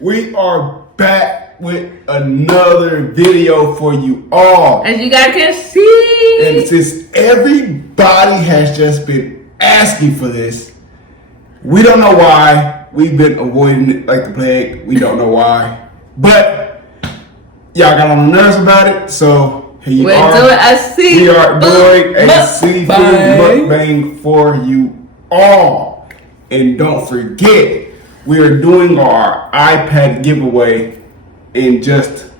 We are back with another video for you all. As you guys can see. And since everybody has just been asking for this, we don't know why. We've been avoiding it like the plague. We don't know why. But y'all got on the nerves about it, so here you are. We are doing a seafood mukbang for you all. And don't forget, we are doing our iPad giveaway in just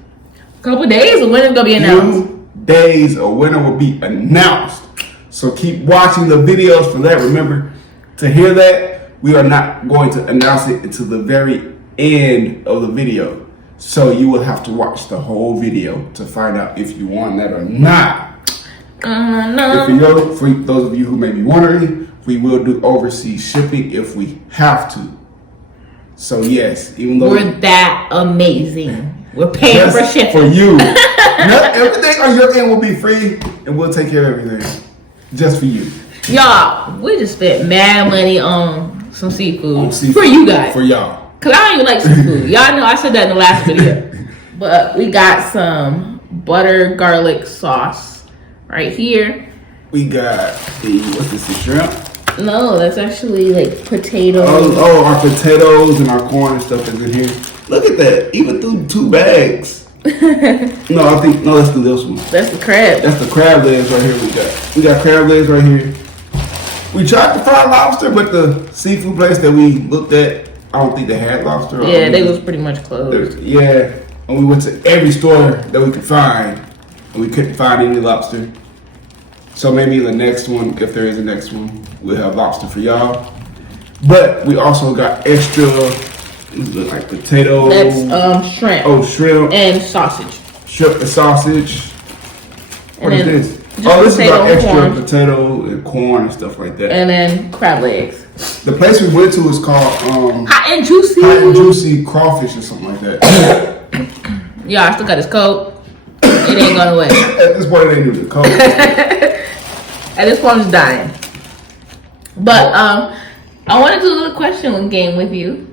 a couple days. A winner will be announced. 2 days, a winner will be announced. So keep watching the videos for that. Remember, to hear that, we are not going to announce it until the very end of the video. So you will have to watch the whole video to find out if you won that or not. No. If you know, for those of you who may be wondering, we will do overseas shipping if we have to. So yes, even though we're that amazing, we're paying for shipping for you. Everything on your end will be free, and we'll take care of everything just for you. Y'all, we just spent mad money on some seafood for you guys, for y'all. Cause I don't even like seafood. Y'all know I said that in the last video. But we got some butter garlic sauce right here. We got what's this? The shrimp. No, that's actually like potatoes. Oh, our potatoes and our corn and stuff is in here. Look at that. Even through 2 bags. No, that's the this one. That's the crab. That's the crab legs right here. We got crab legs right here. We tried to find lobster, but the seafood place that we looked at, I don't think they had lobster. Yeah, they was pretty much closed. Yeah, and we went to every store that we could find, and we couldn't find any lobster. So maybe the next one, if there is a next one, we'll have lobster for y'all. But we also got extra, like potatoes. That's shrimp. Oh, shrimp. And sausage. Shrimp and sausage. What is this? Oh, this is our extra potato and corn and stuff like that. And then crab legs. The place we went to is called Hot and Juicy. Hot and Juicy Crawfish or something like that. Yeah, I still got his coat. It ain't going away. At this point, it ain't even a coat. At this point, I'm dying. But I wanted to do a little question game with you.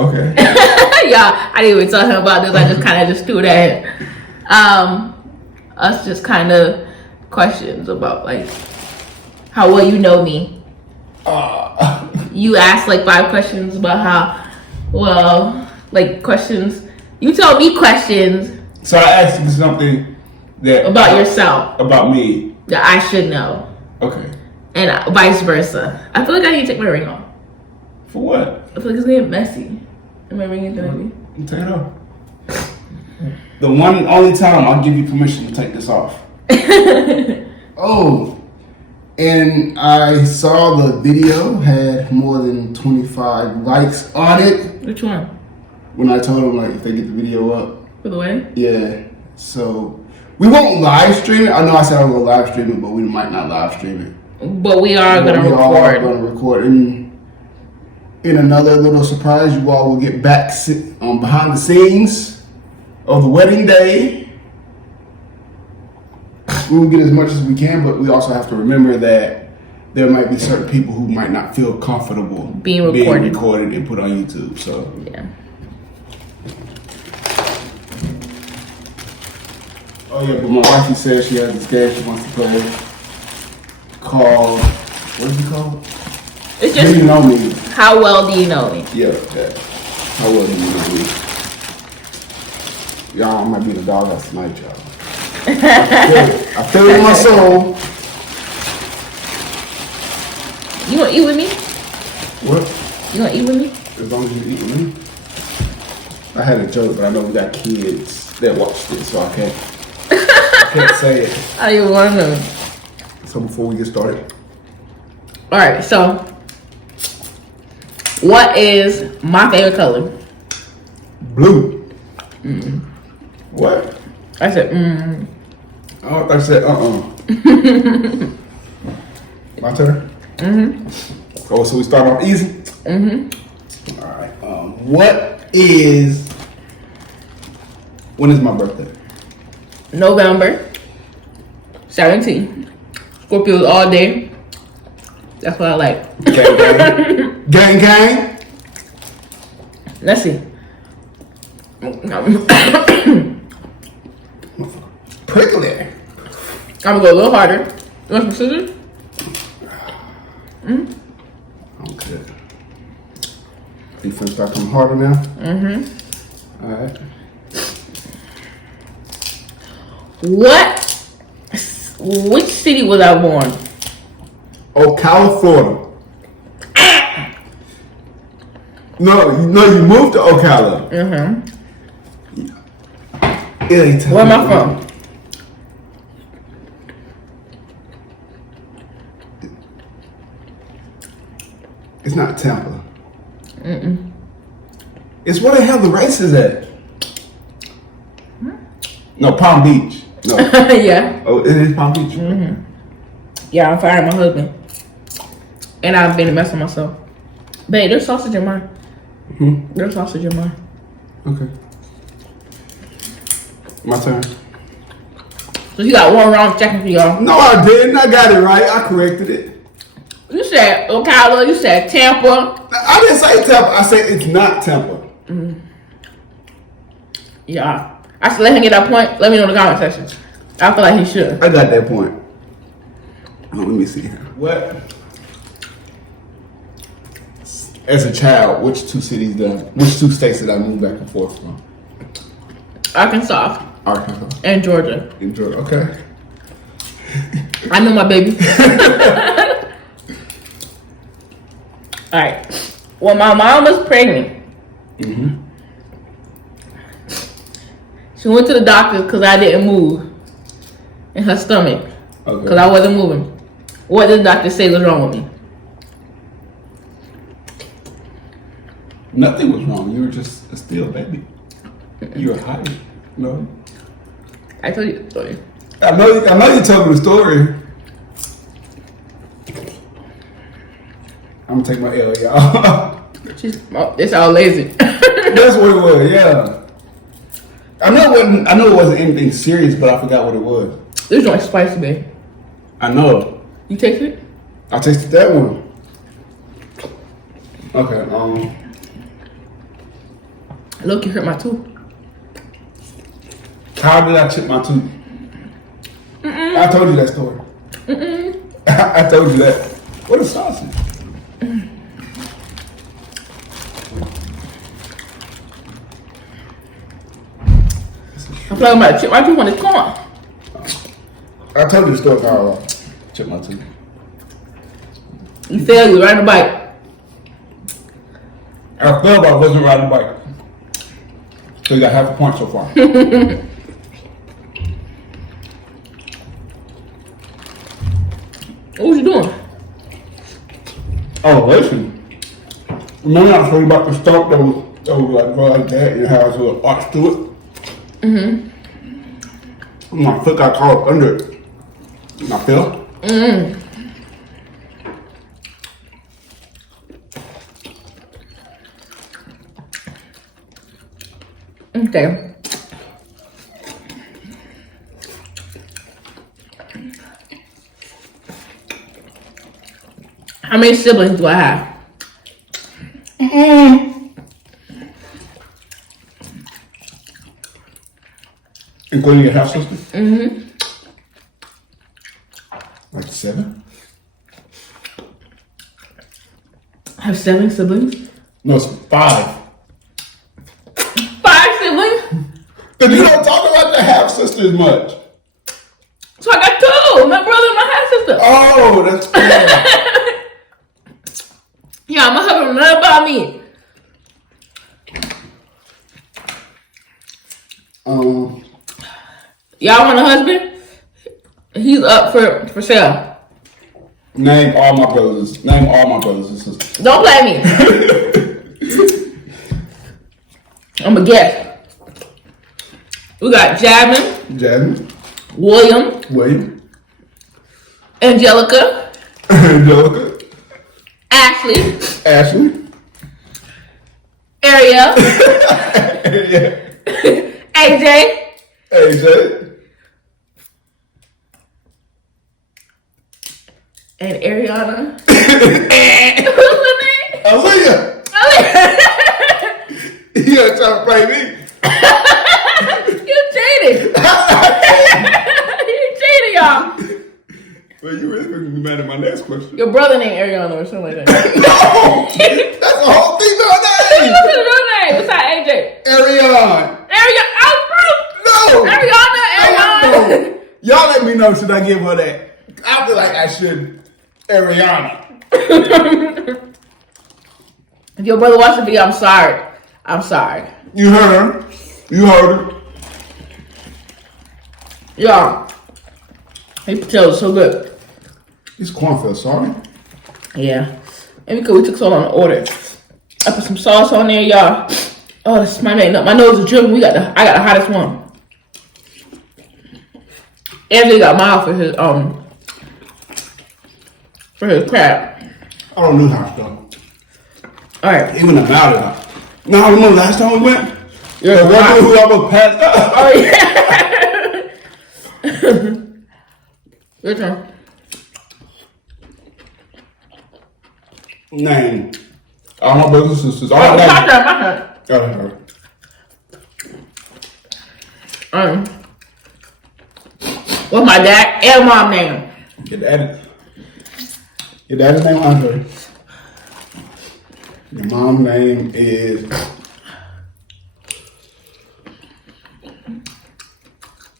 Okay. Yeah, I didn't even tell him about this. I just kind of just threw that in. Us just kind of questions about like how well you know me. You asked like 5 questions about how well, like questions. You told me questions. So I asked you something that about yourself, about me, that I should know. Okay. And vice versa. I feel like I need to take my ring off. For what? I feel like it's getting messy. Am I ringing the ring? Take it off. The one and only time I'll give you permission to take this off. Oh, and I saw the video had more than 25 likes on it. Which one? When I told them like if they get the video up. For the wedding? Yeah. So we won't live stream it. I know I said I was gonna live stream it, but we might not live stream it. But we are gonna record. We are gonna record. And in another little surprise, you all will get back behind the scenes of the wedding day. We will get as much as we can, but we also have to remember that there might be certain people who might not feel comfortable being recorded and put on YouTube. So yeah. Oh yeah, but my wife, she says she has this game she wants to play called, what is it called? It's just, do you know me? How well do you know me? Yeah, yeah. How well do you know me? Y'all, I might be in the doghouse tonight, y'all. I feel it in my soul. You gonna eat with me? What? You gonna eat with me? As long as you eat with me. I had a joke, but I know we got kids that watch this, so I can't say it. I don't even want to know. So before we get started. All right, so what is my favorite color? Blue. What? I said, Oh, I said, My turn? Oh, so we start off easy? All right. When is my birthday? November 17th. Scorpios all day. That's what I like. Gang, gang. Gang, gang. Let's see. Prickly. I'm gonna go a little harder. You want some scissors? Okay. You finna start coming harder now? Mm-hmm. Alright. Which city was I born? Ocala, Florida. No, you moved to Ocala. Where am I from? It's not Tampa. It's where the hell the race is at. No, Palm Beach. No. Yeah. Oh, it is Palm Beach. Yeah, I'm firing my husband. And I've been a mess of myself. Babe, there's sausage in mine. There's sausage in mine. Okay. My turn. So you got one wrong checking for y'all. No, I didn't. I got it right. I corrected it. You said Ocala, you said Tampa. I didn't say Tampa. I said it's not Tampa. Yeah. I should let him get that point. Let me know in the comment section. I feel like he should. I got that point. Oh, let me see here. What? As a child, which two states did I move back and forth from? Arkansas Arkansas. and Georgia. In Georgia, okay. I know my baby. Alright. When my mom was pregnant, she went to the doctor because I didn't move in her stomach. Okay. Because I wasn't moving. What did the doctor say was wrong with me? Nothing was wrong. You were just a still baby. You were hiding. No. I told you the story. I know you told me the story. I'm gonna take my L, y'all. It's all lazy. That's what it was, yeah. I know it wasn't anything serious, but I forgot what it was. This joint's spicy, babe. I know. You taste it? I tasted that one. Okay, Look, you hurt my tooth. how did I chip my tooth? I told you that story. I told you that. What a sausage. I'm talking about chip my tooth when it's gone. I told you the story how I chipped my tooth. You failed, you riding a bike. I fell, but I wasn't riding a bike. So you got half a point so far. What was you doing? Oh, listen. Remember I was talking about the stump that was like that and how it's a little arch to it? My foot got caught up under it. And I fell. Okay. How many siblings do I have? Including your half sister? Like 7? I have 7 siblings. No, it's 5. 5 siblings? Because you don't talk about the half sisters much. So I got 2. My brother and my half sister. Oh, that's fair. Yeah, my husband don't know nothing about me. Y'all want a husband? He's up for sale. Name all my brothers and sisters. Don't blame me. I'm a guest. We got Jasmine, William, Angelica, Ashley, Ariel, AJ, and Ariana. Who's her name? Aaliyah. You ain't trying to play me. You cheated. You cheated, y'all. Well, you really gonna be mad at my next question. Your brother named Ariana or something like that. No! That's the whole female name! What's his real name? Besides AJ? Ariana. No! Ariana. No. Y'all let me know, should I give her that? I feel like I should. Ariana. If your brother watched the video, I'm sorry. I'm sorry. You heard her. You heard her. Y'all, these potatoes are so good. This cornfield, sorry. Yeah. And because we took so long to order. I put some sauce on there, y'all. Oh, this is my name. My nose is dripping. I got the hottest one. Anthony got mild for his crab. I don't do hot stuff. Alright. Even the mouth is hot. Now, remember last time we went? Yeah, the one dude who almost passed out. Oh, yeah. Your turn. Name. All my brothers and sisters. All Oh, my my turn. What's my dad and mom name? Your daddy's name Andre. Your mom's name is.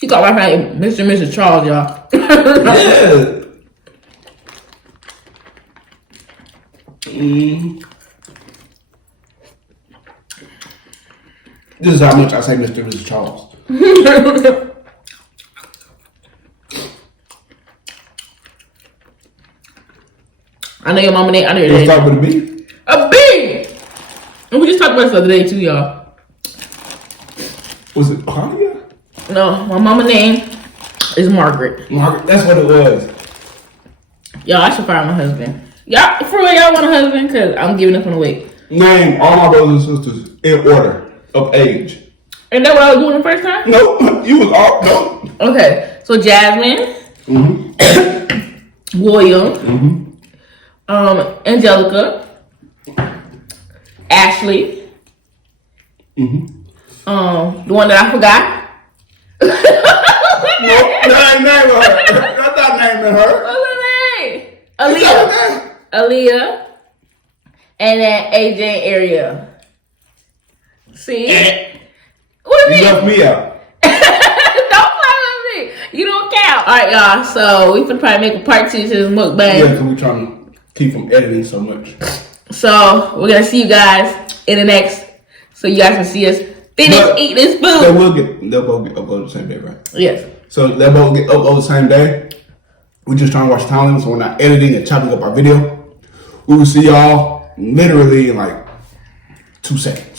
You got my name, Mr. and Mrs. Charles, y'all. Yeah. This is how much I say Mr. and Mrs. Charles. I know your mama name. I know your You name. start with a B? A B! And we just talked about this the other day too, y'all. Was it Claudia? No, my mama name is Margaret. Margaret, that's what it was. Y'all, I should find my husband. Y'all, for real, y'all want a husband? Because I'm giving up on the weight. Name all my brothers and sisters in order of age. Ain't that what I was doing the first time? No, you was all, no. Okay, so Jasmine, William, Angelica, Ashley, the one that I forgot. No, that ain't naming her. That's not naming her. What's her name? Is that her name? Aaliyah, and then AJ area. See? What do You you mean? left me out. Don't play with me. You don't count. Alright, y'all. So we can probably make a part 2 to this mukbang. Yeah, because we're trying to keep from editing so much. So we're gonna see you guys in the next. So you guys can see us eat this food. They'll both get uploaded the same day, right? Yes. So they'll both get uploaded the same day. We're just trying to watch time limit, so we're not editing and chopping up our video. We will see y'all literally in like 2 seconds.